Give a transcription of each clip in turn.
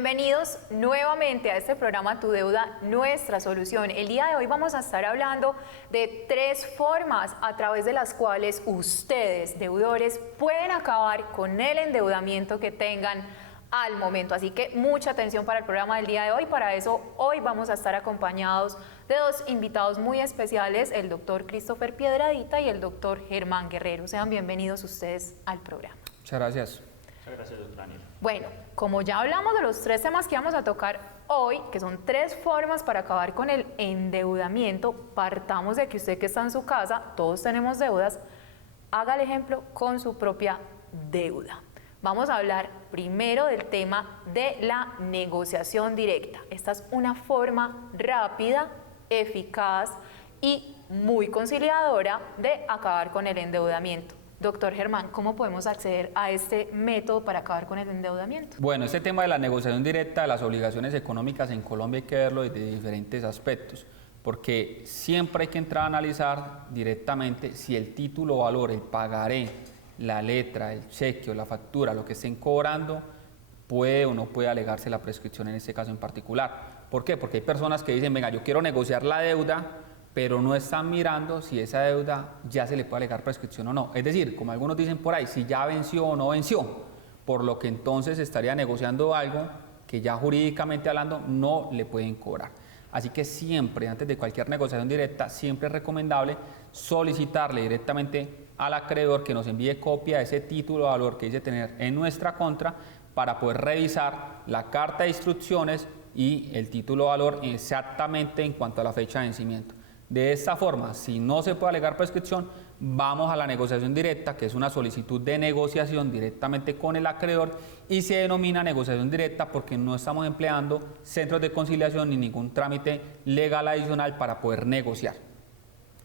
Bienvenidos nuevamente a este programa Tu Deuda, Nuestra Solución. El día de hoy vamos a estar hablando de 3 formas a través de las cuales ustedes, deudores, pueden acabar con el endeudamiento que tengan al momento. Así que mucha atención para el programa del día de hoy. Para eso hoy vamos a estar acompañados de 2 invitados muy especiales, el doctor Christopher Piedradita y el doctor Germán Guerrero. Sean bienvenidos ustedes al programa. Muchas gracias. Muchas gracias, doctor Daniel. Bueno, como ya hablamos de los 3 temas que vamos a tocar hoy, que son 3 formas para acabar con el endeudamiento, partamos de que usted que está en su casa, todos tenemos deudas, haga el ejemplo con su propia deuda. Vamos a hablar primero del tema de la negociación directa. Esta es una forma rápida, eficaz y muy conciliadora de acabar con el endeudamiento. Doctor Germán, ¿cómo podemos acceder a este método para acabar con el endeudamiento? Bueno, este tema de la negociación directa de las obligaciones económicas en Colombia hay que verlo desde diferentes aspectos, porque siempre hay que entrar a analizar directamente si el título o valor, el pagaré, la letra, el cheque o la factura, lo que estén cobrando, puede o no puede alegarse la prescripción en este caso en particular. ¿Por qué? Porque hay personas que dicen, venga, yo quiero negociar la deuda, pero no están mirando si esa deuda ya se le puede alegar prescripción o no. Es decir, como algunos dicen por ahí, si ya venció o no venció, por lo que entonces estaría negociando algo que ya jurídicamente hablando no le pueden cobrar. Así que siempre, antes de cualquier negociación directa, siempre es recomendable solicitarle directamente al acreedor que nos envíe copia de ese título de valor que dice tener en nuestra contra para poder revisar la carta de instrucciones y el título de valor exactamente en cuanto a la fecha de vencimiento. De esta forma, si no se puede alegar prescripción, vamos a la negociación directa, que es una solicitud de negociación directamente con el acreedor y se denomina negociación directa porque no estamos empleando centros de conciliación ni ningún trámite legal adicional para poder negociar.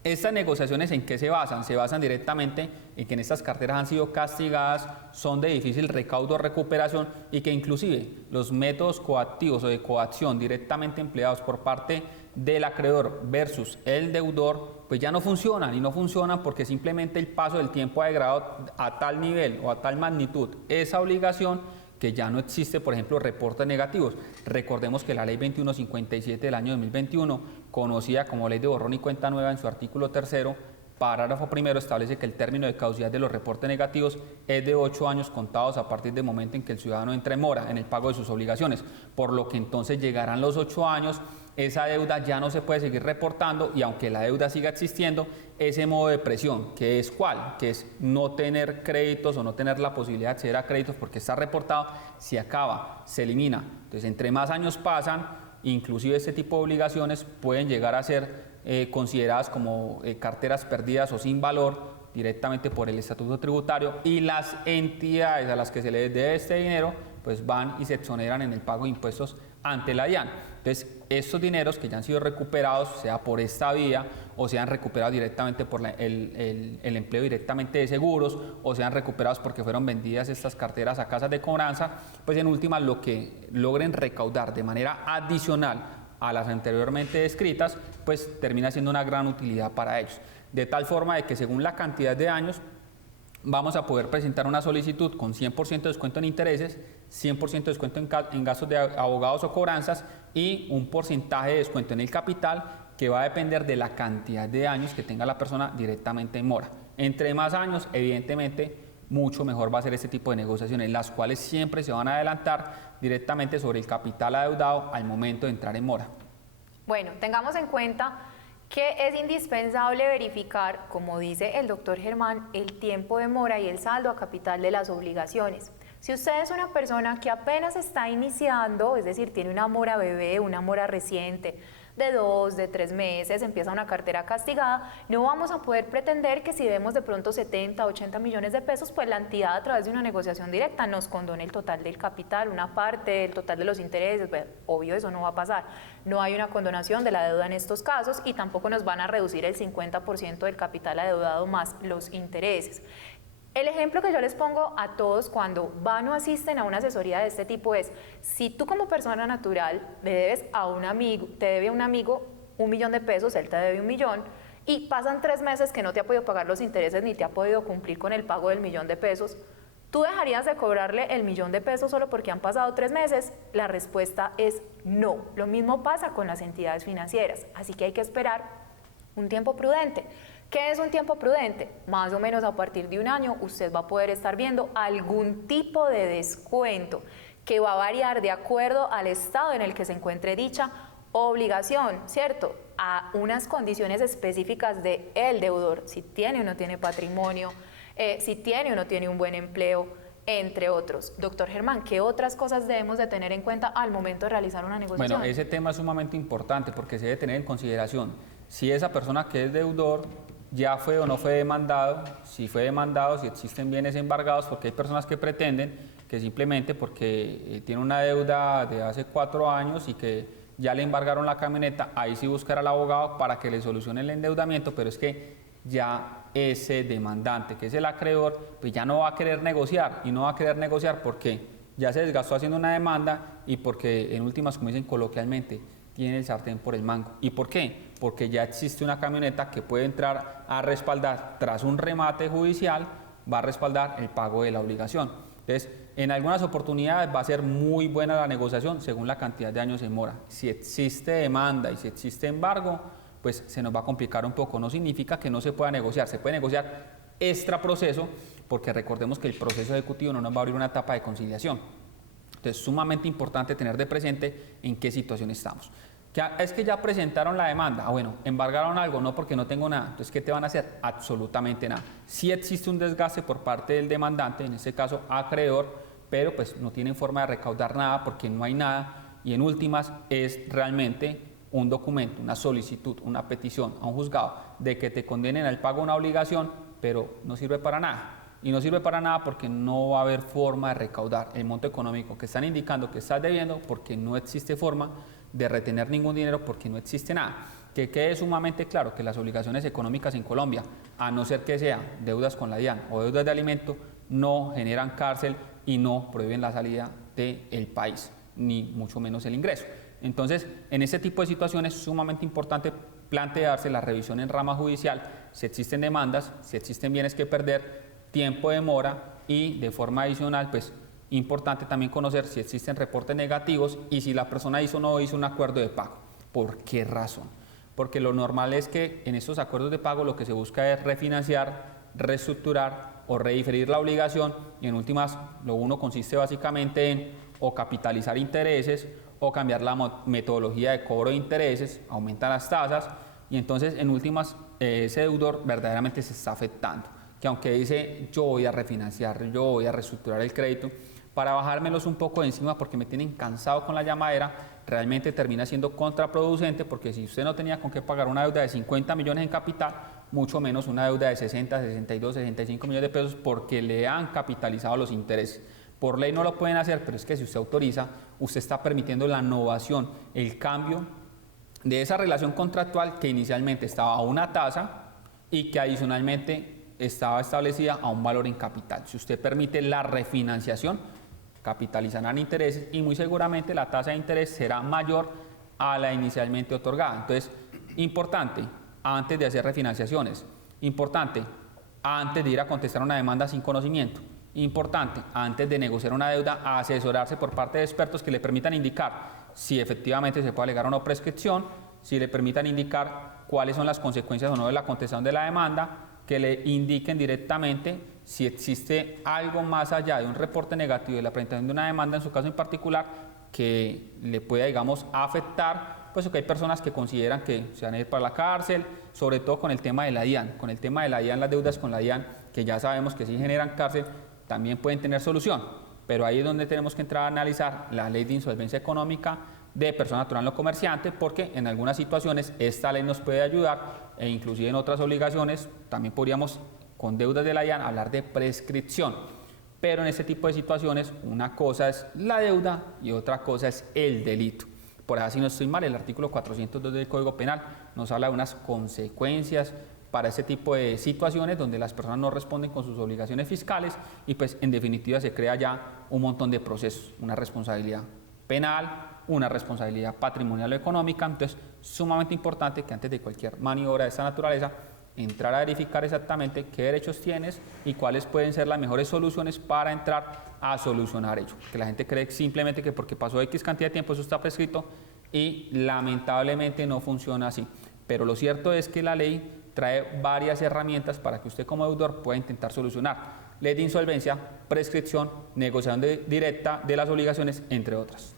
Estas negociaciones, ¿en qué se basan? Se basan directamente en que en estas carteras han sido castigadas, son de difícil recaudo o recuperación y que inclusive los métodos coactivos o de coacción directamente empleados por parte del acreedor versus el deudor, pues ya no funcionan y no funcionan porque simplemente el paso del tiempo ha degradado a tal nivel o a tal magnitud esa obligación que ya no existe, por ejemplo, reportes negativos. Recordemos que la Ley 2157 del año 2021, conocida como Ley de Borrón y Cuenta Nueva, en su artículo 3º, parágrafo 1, establece que el término de caducidad de los reportes negativos es de 8 años contados a partir del momento en que el ciudadano entre en mora en el pago de sus obligaciones, por lo que entonces llegarán los 8 años, esa deuda ya no se puede seguir reportando y aunque la deuda siga existiendo, ese modo de presión, que es ¿cuál? Que es no tener créditos o no tener la posibilidad de acceder a créditos porque está reportado, se acaba, se elimina. Entonces, entre más años pasan, inclusive este tipo de obligaciones pueden llegar a ser consideradas como carteras perdidas o sin valor directamente por el estatuto tributario y las entidades a las que se les debe este dinero pues van y se exoneran en el pago de impuestos ante la DIAN. Entonces, estos dineros que ya han sido recuperados, sea por esta vía, o sean recuperados directamente por el empleo directamente de seguros, o sean recuperados porque fueron vendidas estas carteras a casas de cobranza, pues en últimas lo que logren recaudar de manera adicional a las anteriormente descritas, pues termina siendo una gran utilidad para ellos. De tal forma de que según la cantidad de años, vamos a poder presentar una solicitud con 100% de descuento en intereses, 100% de descuento en gastos de abogados o cobranzas y un porcentaje de descuento en el capital que va a depender de la cantidad de años que tenga la persona directamente en mora. Entre más años, evidentemente, mucho mejor va a ser este tipo de negociaciones, las cuales siempre se van a adelantar directamente sobre el capital adeudado al momento de entrar en mora. Bueno, tengamos en cuenta que es indispensable verificar, como dice el doctor Germán, el tiempo de mora y el saldo a capital de las obligaciones. Si usted es una persona que apenas está iniciando, es decir, tiene una mora bebé, una mora reciente, de 2, de 3 meses, empieza una cartera castigada, no vamos a poder pretender que si debemos de pronto 70, 80 millones de pesos, pues la entidad a través de una negociación directa nos condone el total del capital, una parte, el total de los intereses. Bueno, obvio eso no va a pasar. No hay una condonación de la deuda en estos casos y tampoco nos van a reducir el 50% del capital adeudado más los intereses. El ejemplo que yo les pongo a todos cuando van o asisten a una asesoría de este tipo es, si tú como persona natural le debes a un amigo, te debe a un amigo 1 millón de pesos, él te debe 1 millón, y pasan 3 meses que no te ha podido pagar los intereses ni te ha podido cumplir con el pago del 1 millón de pesos, ¿Tú dejarías de cobrarle el 1.000.000 de pesos solo porque han pasado 3 meses? La respuesta es no. Lo mismo pasa con las entidades financieras, así que hay que esperar un tiempo prudente. ¿Qué es un tiempo prudente? Más o menos a partir de un año usted va a poder estar viendo algún tipo de descuento que va a variar de acuerdo al estado en el que se encuentre dicha obligación, ¿cierto? A unas condiciones específicas del deudor, si tiene o no tiene patrimonio, si tiene o no tiene un buen empleo, entre otros. Doctor Germán, ¿qué otras cosas debemos de tener en cuenta al momento de realizar una negociación? Bueno, ese tema es sumamente importante porque se debe tener en consideración si esa persona que es deudor ya fue o no fue demandado, si fue demandado, si existen bienes embargados, porque hay personas que pretenden que simplemente porque tiene una deuda de hace 4 años y que ya le embargaron la camioneta, ahí sí buscar al abogado para que le solucione el endeudamiento, pero es que ya ese demandante, que es el acreedor, pues ya no va a querer negociar, y no va a querer negociar porque ya se desgastó haciendo una demanda y porque en últimas, como dicen coloquialmente, tiene el sartén por el mango. ¿Y por qué? Porque ya existe una camioneta que puede entrar a respaldar, tras un remate judicial, va a respaldar el pago de la obligación. Entonces, en algunas oportunidades va a ser muy buena la negociación según la cantidad de años en mora. Si existe demanda y si existe embargo, pues se nos va a complicar un poco. No significa que no se pueda negociar, se puede negociar extra proceso, porque recordemos que el proceso ejecutivo no nos va a abrir una etapa de conciliación. Entonces, es sumamente importante tener de presente en qué situación estamos. Es que ya presentaron la demanda, bueno, embargaron algo, no, porque no tengo nada. Entonces, ¿qué te van a hacer? Absolutamente nada. Sí existe un desgaste por parte del demandante, en este caso acreedor, pero pues no tienen forma de recaudar nada porque no hay nada, y en últimas es realmente un documento, una solicitud, una petición a un juzgado de que te condenen al pago de una obligación, pero no sirve para nada. Y no sirve para nada porque no va a haber forma de recaudar el monto económico que están indicando que estás debiendo, porque no existe forma de retener ningún dinero, porque no existe nada. Que quede sumamente claro que las obligaciones económicas en Colombia, a no ser que sean deudas con la DIAN o deudas de alimento, no generan cárcel y no prohíben la salida del país, ni mucho menos el ingreso. Entonces, en este tipo de situaciones es sumamente importante plantearse la revisión en rama judicial, si existen demandas, si existen bienes que perder, tiempo de mora, y de forma adicional, pues importante también conocer si existen reportes negativos y si la persona hizo o no hizo un acuerdo de pago. ¿Por qué razón? Porque lo normal es que en estos acuerdos de pago lo que se busca es refinanciar, reestructurar o rediferir la obligación, y en últimas lo uno consiste básicamente en o capitalizar intereses o cambiar la metodología de cobro de intereses, aumentan las tasas, y entonces en últimas ese deudor verdaderamente se está afectando, que aunque dice yo voy a refinanciar, yo voy a reestructurar el crédito para bajármelos un poco de encima porque me tienen cansado con la llamadera, realmente termina siendo contraproducente, porque si usted no tenía con qué pagar una deuda de 50 millones en capital, mucho menos una deuda de 60, 62, 65 millones de pesos porque le han capitalizado los intereses. Por ley no lo pueden hacer, pero es que si usted autoriza, usted está permitiendo la novación, el cambio de esa relación contractual que inicialmente estaba a una tasa y que adicionalmente estaba establecida a un valor en capital. Si usted permite la refinanciación, capitalizarán intereses y muy seguramente la tasa de interés será mayor a la inicialmente otorgada. Entonces, importante, antes de hacer refinanciaciones, importante, antes de ir a contestar una demanda sin conocimiento, importante, antes de negociar una deuda, asesorarse por parte de expertos que le permitan indicar si efectivamente se puede alegar o no prescripción, si le permitan indicar cuáles son las consecuencias o no de la contestación de la demanda, que le indiquen directamente si existe algo más allá de un reporte negativo de la presentación de una demanda, en su caso en particular, que le pueda, digamos, afectar, pues que hay personas que consideran que se van a ir para la cárcel, sobre todo con el tema de la DIAN. Con el tema de la DIAN, las deudas con la DIAN, que ya sabemos que sí generan cárcel, también pueden tener solución, pero ahí es donde tenemos que entrar a analizar la ley de insolvencia económica de persona natural no comerciante, porque en algunas situaciones esta ley nos puede ayudar, e inclusive en otras obligaciones también podríamos, con deudas de la DIAN, hablar de prescripción. Pero en este tipo de situaciones una cosa es la deuda y otra cosa es el delito. Por eso, si no estoy mal, el artículo 402 del Código Penal nos habla de unas consecuencias para ese tipo de situaciones donde las personas no responden con sus obligaciones fiscales y pues en definitiva se crea ya un montón de procesos, una responsabilidad penal, una responsabilidad patrimonial o económica. Entonces, sumamente importante que antes de cualquier maniobra de esta naturaleza entrar a verificar exactamente qué derechos tienes y cuáles pueden ser las mejores soluciones para entrar a solucionar ello. Que la gente cree simplemente que porque pasó X cantidad de tiempo eso está prescrito y lamentablemente no funciona así. Pero lo cierto es que la ley trae varias herramientas para que usted como deudor pueda intentar solucionar. Ley de insolvencia, prescripción, negociación directa de las obligaciones, entre otras.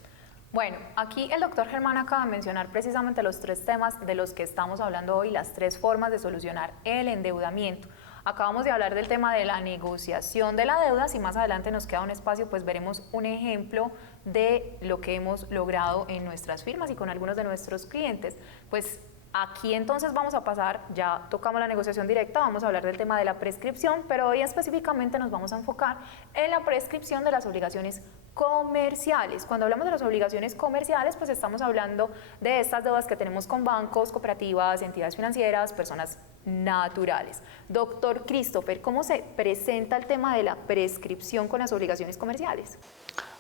Bueno, aquí el doctor Germán acaba de mencionar precisamente los 3 temas de los que estamos hablando hoy, las 3 formas de solucionar el endeudamiento. Acabamos de hablar del tema de la negociación de la deuda. Si más adelante nos queda un espacio, pues veremos un ejemplo de lo que hemos logrado en nuestras firmas y con algunos de nuestros clientes. Pues aquí entonces vamos a pasar, ya tocamos la negociación directa, vamos a hablar del tema de la prescripción, pero hoy específicamente nos vamos a enfocar en la prescripción de las obligaciones comerciales. Cuando hablamos de las obligaciones comerciales, pues estamos hablando de estas deudas que tenemos con bancos, cooperativas, entidades financieras, personas naturales. Doctor Christopher, ¿cómo se presenta el tema de la prescripción con las obligaciones comerciales?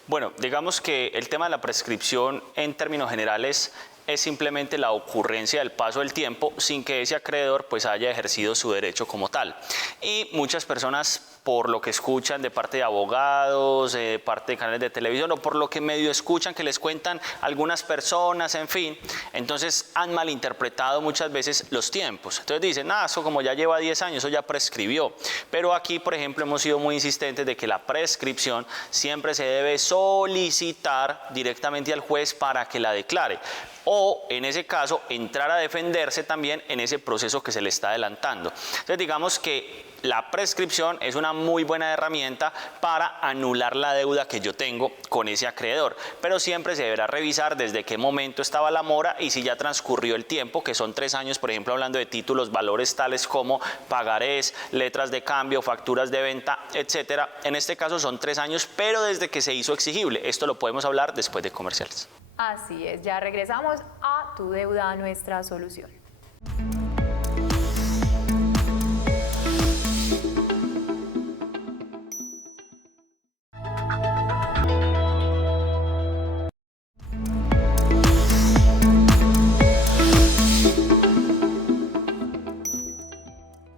Bueno, digamos que el tema de la prescripción en términos generales es simplemente la ocurrencia del paso del tiempo sin que ese acreedor pues haya ejercido su derecho como tal. Y muchas personas, por lo que escuchan de parte de abogados, de parte de canales de televisión o por lo que medio escuchan que les cuentan algunas personas, en fin, entonces han malinterpretado muchas veces los tiempos. Entonces dicen, eso como ya lleva 10 años, eso ya prescribió. Pero aquí, por ejemplo, hemos sido muy insistentes de que la prescripción siempre se debe solicitar directamente al juez para que la declare. O, en ese caso, entrar a defenderse también en ese proceso que se le está adelantando. Entonces, digamos que la prescripción es una muy buena herramienta para anular la deuda que yo tengo con ese acreedor, pero siempre se deberá revisar desde qué momento estaba la mora y si ya transcurrió el tiempo, que son 3 años, por ejemplo, hablando de títulos, valores tales como pagarés, letras de cambio, facturas de venta, etcétera. En este caso son 3 años, pero desde que se hizo exigible. Esto lo podemos hablar después de comerciales. Así es, ya regresamos a Tu Deuda, Nuestra Solución.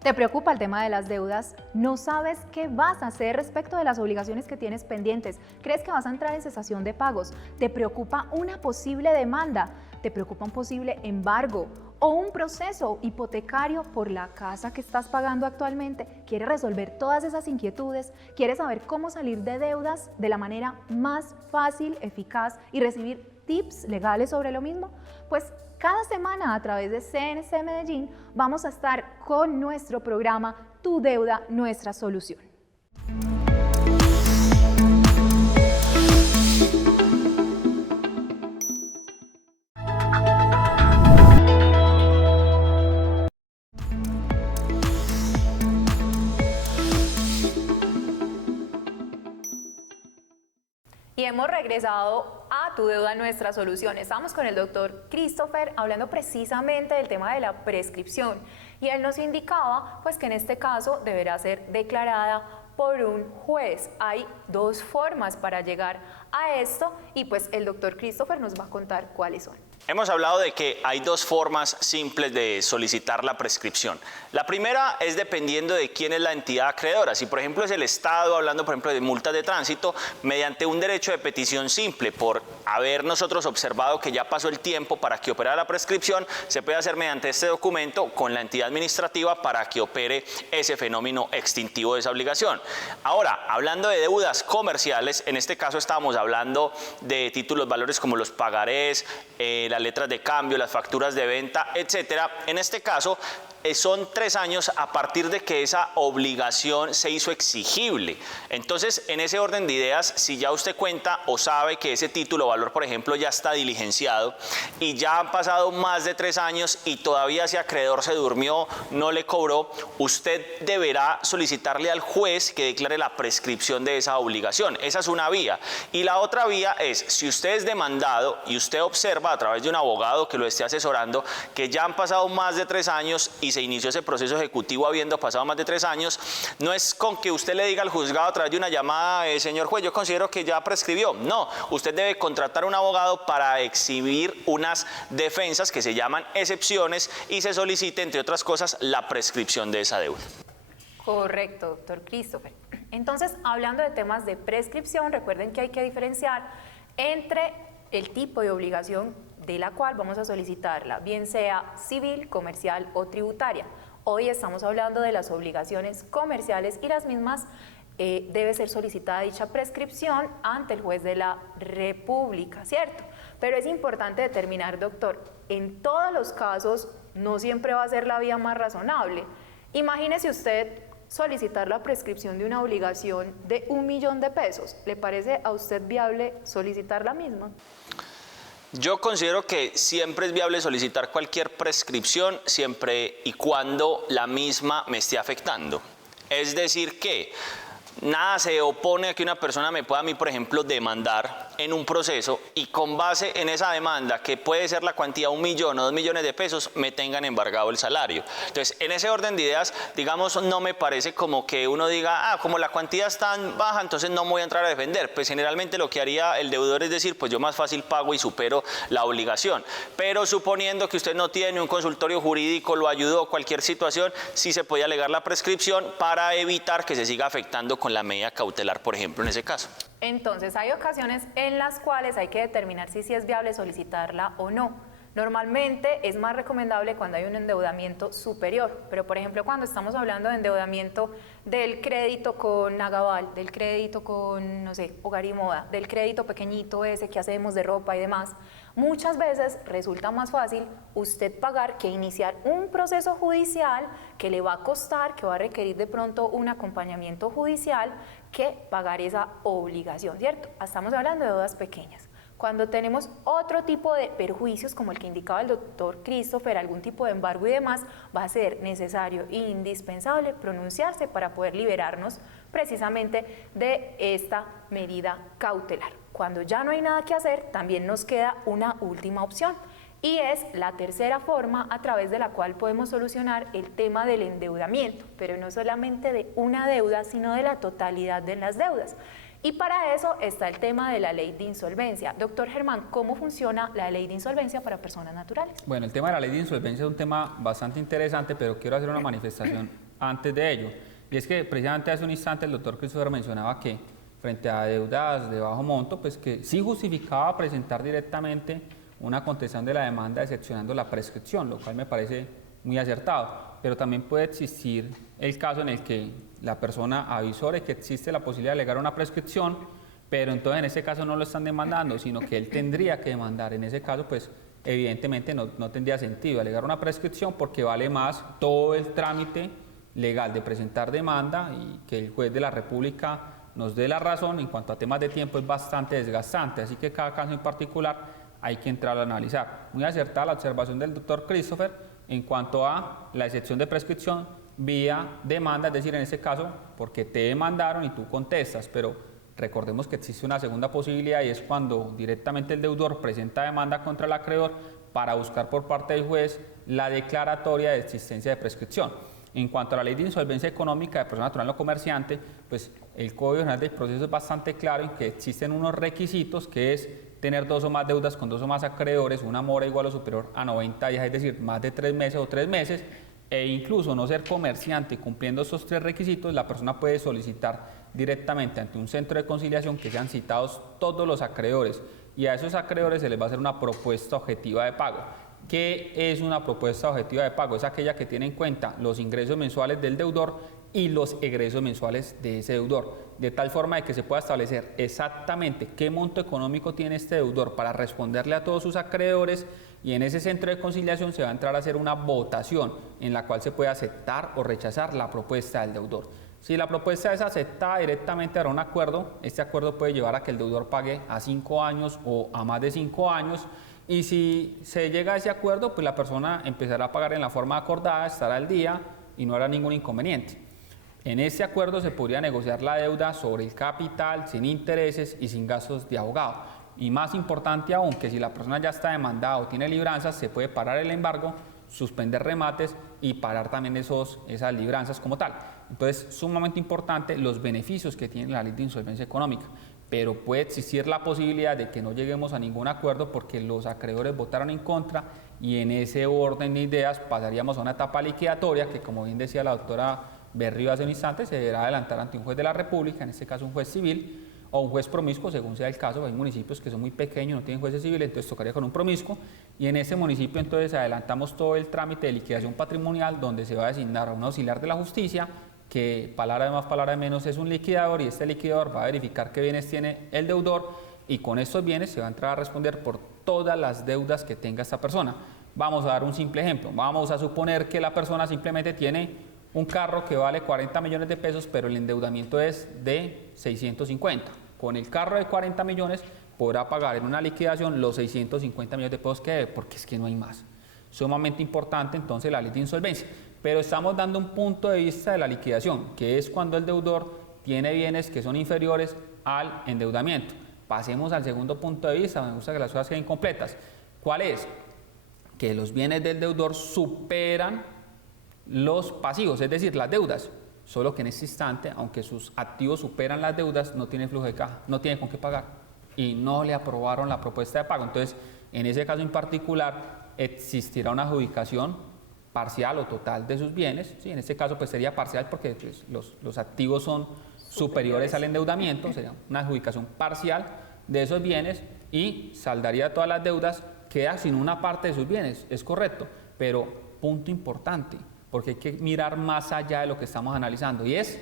¿Te preocupa el tema de las deudas? ¿No sabes qué vas a hacer respecto de las obligaciones que tienes pendientes? ¿Crees que vas a entrar en cesación de pagos? ¿Te preocupa una posible demanda? ¿Te preocupa un posible embargo? ¿O un proceso hipotecario por la casa que estás pagando actualmente? ¿Quieres resolver todas esas inquietudes? ¿Quieres saber cómo salir de deudas de la manera más fácil, eficaz y recibir tips legales sobre lo mismo? Pues cada semana a través de CNC Medellín vamos a estar con nuestro programa Tu Deuda, Nuestra Solución. Y hemos regresado a Tu Deuda, Nuestra Solución. Estamos con el doctor Christopher hablando precisamente del tema de la prescripción. Y él nos indicaba pues que en este caso deberá ser declarada por un juez. Hay 2 formas para llegar a esto y pues el doctor Christopher nos va a contar cuáles son. Hemos hablado de que hay 2 formas simples de solicitar la prescripción. La primera es dependiendo de quién es la entidad acreedora. Si por ejemplo es el Estado, hablando por ejemplo de multas de tránsito, mediante un derecho de petición simple, por haber nosotros observado que ya pasó el tiempo para que operara la prescripción, se puede hacer mediante este documento con la entidad administrativa para que opere ese fenómeno extintivo de esa obligación. Ahora, hablando de deudas comerciales, en este caso estábamos hablando de títulos valores como los pagarés, las letras de cambio, las facturas de venta, etcétera. En este caso son 3 años a partir de que esa obligación se hizo exigible. Entonces, en ese orden de ideas, si ya usted cuenta o sabe que ese título o valor, por ejemplo, ya está diligenciado y ya han pasado más de 3 años y todavía ese acreedor se durmió, no le cobró, usted deberá solicitarle al juez que declare la prescripción de esa obligación. Esa es una vía. Y la otra vía es, si usted es demandado y usted observa a través de un abogado que lo esté asesorando que ya han pasado más de 3 años y se inició ese proceso ejecutivo habiendo pasado más de 3 años, no es con que usted le diga al juzgado a través de una llamada, señor juez, yo considero que ya prescribió. No, usted debe contratar un abogado para exhibir unas defensas que se llaman excepciones y se solicite, entre otras cosas, la prescripción de esa deuda. Correcto, doctor Christopher. Entonces, hablando de temas de prescripción, recuerden que hay que diferenciar entre el tipo de obligación de la cual vamos a solicitarla, bien sea civil, comercial o tributaria. Hoy estamos hablando de las obligaciones comerciales y las mismas debe ser solicitada dicha prescripción ante el juez de la República, ¿cierto? Pero es importante determinar, doctor, en todos los casos no siempre va a ser la vía más razonable. Imagínese usted solicitar la prescripción de una obligación de 1 millón de pesos. ¿Le parece a usted viable solicitar la misma? Yo considero que siempre es viable solicitar cualquier prescripción siempre y cuando la misma me esté afectando. Es decir que nada se opone a que una persona me pueda a mí, por ejemplo, demandar en un proceso y con base en esa demanda, que puede ser la cuantía 1 millón o 2 millones de pesos, me tengan embargado el salario. Entonces, en ese orden de ideas, digamos, no me parece como que uno diga, como la cuantía es tan baja, entonces no me voy a entrar a defender. Pues generalmente lo que haría el deudor es decir, pues yo más fácil pago y supero la obligación. Pero suponiendo que usted no tiene un consultorio jurídico, lo ayudó, cualquier situación, sí se puede alegar la prescripción para evitar que se siga afectando con la medida cautelar, por ejemplo, en ese caso. Entonces, hay ocasiones en las cuales hay que determinar si es viable solicitarla o no. Normalmente es más recomendable cuando hay un endeudamiento superior, pero por ejemplo cuando estamos hablando de endeudamiento del crédito con Nagaval, del crédito con, no sé, Hogar y Moda, del crédito pequeñito ese que hacemos de ropa y demás, muchas veces resulta más fácil usted pagar que iniciar un proceso judicial que le va a costar, que va a requerir de pronto un acompañamiento judicial, que pagar esa obligación, ¿cierto? Estamos hablando de deudas pequeñas. Cuando tenemos otro tipo de perjuicios, como el que indicaba el doctor Christopher, algún tipo de embargo y demás, va a ser necesario e indispensable pronunciarse para poder liberarnos precisamente de esta medida cautelar. Cuando ya no hay nada que hacer, también nos queda una última opción, y es la tercera forma a través de la cual podemos solucionar el tema del endeudamiento, pero no solamente de una deuda, sino de la totalidad de las deudas. Y para eso está el tema de la ley de insolvencia. Doctor Germán, ¿cómo funciona la ley de insolvencia para personas naturales? Bueno, el tema de la ley de insolvencia es un tema bastante interesante, pero quiero hacer una manifestación antes de ello. Y es que precisamente hace un instante el doctor Christopher mencionaba que frente a deudas de bajo monto, pues que sí justificaba presentar directamente una contestación de la demanda excepcionando la prescripción, lo cual me parece muy acertado. Pero también puede existir el caso en el que la persona avisore que existe la posibilidad de alegar una prescripción, pero entonces en ese caso no lo están demandando, sino que él tendría que demandar. En ese caso, pues evidentemente no tendría sentido alegar una prescripción porque vale más todo el trámite legal de presentar demanda y que el juez de la República nos dé la razón. En cuanto a temas de tiempo es bastante desgastante, así que cada caso en particular hay que entrar a analizar. Muy acertada la observación del doctor Christopher en cuanto a la excepción de prescripción vía demanda, es decir, en ese caso, porque te demandaron y tú contestas, pero recordemos que existe una segunda posibilidad y es cuando directamente el deudor presenta demanda contra el acreedor para buscar por parte del juez la declaratoria de existencia de prescripción. En cuanto a la ley de insolvencia económica de persona natural o comerciante, pues el Código General del Proceso es bastante claro en que existen unos requisitos, que es tener 2 o más deudas con 2 o más acreedores, una mora igual o superior a 90 días, es decir, más de 3 meses o 3 meses, e incluso no ser comerciante. Cumpliendo esos 3 requisitos, la persona puede solicitar directamente ante un centro de conciliación que sean citados todos los acreedores, y a esos acreedores se les va a hacer una propuesta objetiva de pago. ¿Qué es una propuesta objetiva de pago? Es aquella que tiene en cuenta los ingresos mensuales del deudor y los egresos mensuales de ese deudor, de tal forma de que se pueda establecer exactamente qué monto económico tiene este deudor para responderle a todos sus acreedores, y en ese centro de conciliación se va a entrar a hacer una votación en la cual se puede aceptar o rechazar la propuesta del deudor. Si la propuesta es aceptada, directamente habrá un acuerdo. Este acuerdo puede llevar a que el deudor pague a 5 años o a más de 5 años, y si se llega a ese acuerdo, pues la persona empezará a pagar en la forma acordada, estará al día y no habrá ningún inconveniente. En este acuerdo se podría negociar la deuda sobre el capital, sin intereses y sin gastos de abogado. Y más importante aún, que si la persona ya está demandada o tiene libranzas, se puede parar el embargo, suspender remates y parar también esas libranzas como tal. Entonces, sumamente importante los beneficios que tiene la ley de insolvencia económica, pero puede existir la posibilidad de que no lleguemos a ningún acuerdo porque los acreedores votaron en contra y en ese orden de ideas pasaríamos a una etapa liquidatoria que, como bien decía la doctora Berrío hace un instante, se deberá adelantar ante un juez de la República, en este caso un juez civil, o un juez promiscuo, según sea el caso. Hay municipios que son muy pequeños, no tienen jueces civiles, entonces tocaría con un promiscuo, y en ese municipio entonces adelantamos todo el trámite de liquidación patrimonial, donde se va a designar a un auxiliar de la justicia, que palabra de más, palabra de menos, es un liquidador, y este liquidador va a verificar qué bienes tiene el deudor, y con estos bienes se va a entrar a responder por todas las deudas que tenga esta persona. Vamos a dar un simple ejemplo. Vamos a suponer que la persona simplemente tiene un carro que vale 40 millones de pesos, pero el endeudamiento es de 650. Con el carro de 40 millones podrá pagar en una liquidación los 650 millones de pesos que debe, porque es que no hay más. Sumamente importante entonces la ley de insolvencia. Pero estamos dando un punto de vista de la liquidación, que es cuando el deudor tiene bienes que son inferiores al endeudamiento. Pasemos al segundo punto de vista, me gusta que las cosas queden completas. ¿Cuál es? Que los bienes del deudor superan los pasivos, es decir, las deudas, solo que en este instante, aunque sus activos superan las deudas, no tiene flujo de caja, no tiene con qué pagar y no le aprobaron la propuesta de pago. Entonces, en ese caso en particular, existirá una adjudicación parcial o total de sus bienes. Sí, en este caso pues sería parcial porque pues, los activos son superiores al endeudamiento, sería una adjudicación parcial de esos bienes y saldaría todas las deudas, queda sin una parte de sus bienes, es correcto, pero punto importante, porque hay que mirar más allá de lo que estamos analizando, y es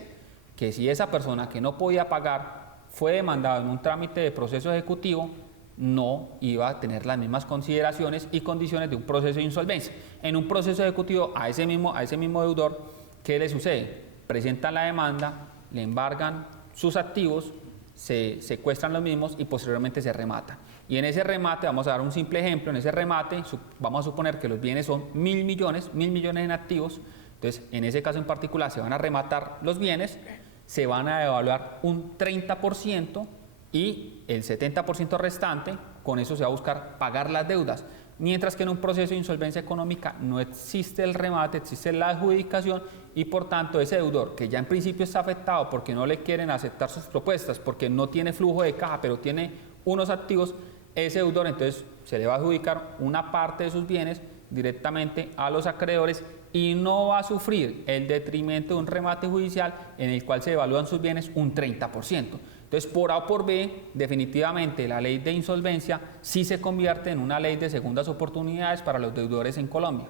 que si esa persona que no podía pagar fue demandada en un trámite de proceso ejecutivo, no iba a tener las mismas consideraciones y condiciones de un proceso de insolvencia. En un proceso ejecutivo, a ese mismo deudor, ¿qué le sucede? Presentan la demanda, le embargan sus activos, se secuestran los mismos y posteriormente se remata. Y en ese remate, vamos a dar un simple ejemplo, en ese remate vamos a suponer que los bienes son 1.000 millones en activos, entonces en ese caso en particular se van a rematar los bienes, se van a evaluar un 30% y el 70% restante, con eso se va a buscar pagar las deudas. Mientras que en un proceso de insolvencia económica no existe el remate, existe la adjudicación y por tanto ese deudor que ya en principio está afectado porque no le quieren aceptar sus propuestas, porque no tiene flujo de caja pero tiene unos activos, ese deudor entonces se le va a adjudicar una parte de sus bienes directamente a los acreedores y no va a sufrir el detrimento de un remate judicial en el cual se evalúan sus bienes un 30%. Entonces, por A o por B, definitivamente la ley de insolvencia sí se convierte en una ley de segundas oportunidades para los deudores en Colombia.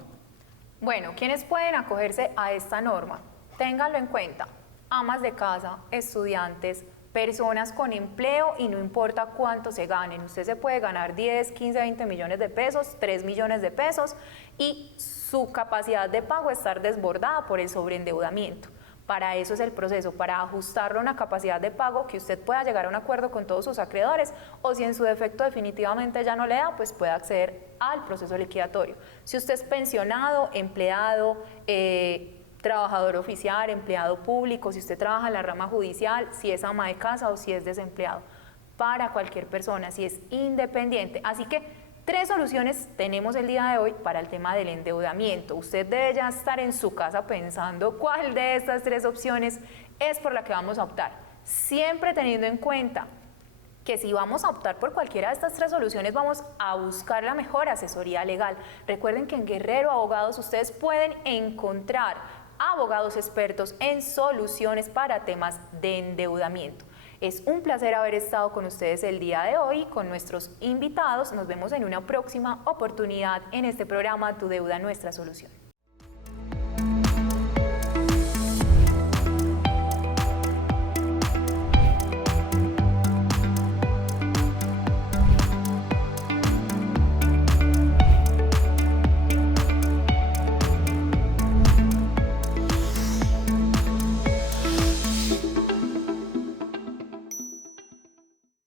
Bueno, ¿quiénes pueden acogerse a esta norma? Ténganlo en cuenta: amas de casa, estudiantes, personas con empleo y no importa cuánto se ganen. Usted se puede ganar 10, 15, 20 millones de pesos, 3 millones de pesos y su capacidad de pago estar desbordada por el sobreendeudamiento. Para eso es el proceso, para ajustarlo a una capacidad de pago que usted pueda llegar a un acuerdo con todos sus acreedores o si en su defecto definitivamente ya no le da, pues puede acceder al proceso liquidatorio. Si usted es pensionado, empleado, trabajador oficial, empleado público, si usted trabaja en la rama judicial, si es ama de casa o si es desempleado, para cualquier persona, si es independiente. Así que 3 soluciones tenemos el día de hoy para el tema del endeudamiento. Usted debe ya estar en su casa pensando cuál de estas 3 opciones es por la que vamos a optar. Siempre teniendo en cuenta que si vamos a optar por cualquiera de estas 3 soluciones, vamos a buscar la mejor asesoría legal. Recuerden que en Guerrero Abogados ustedes pueden encontrar abogados expertos en soluciones para temas de endeudamiento. Es un placer haber estado con ustedes el día de hoy, con nuestros invitados. Nos vemos en una próxima oportunidad en este programa Tu Deuda, Nuestra Solución.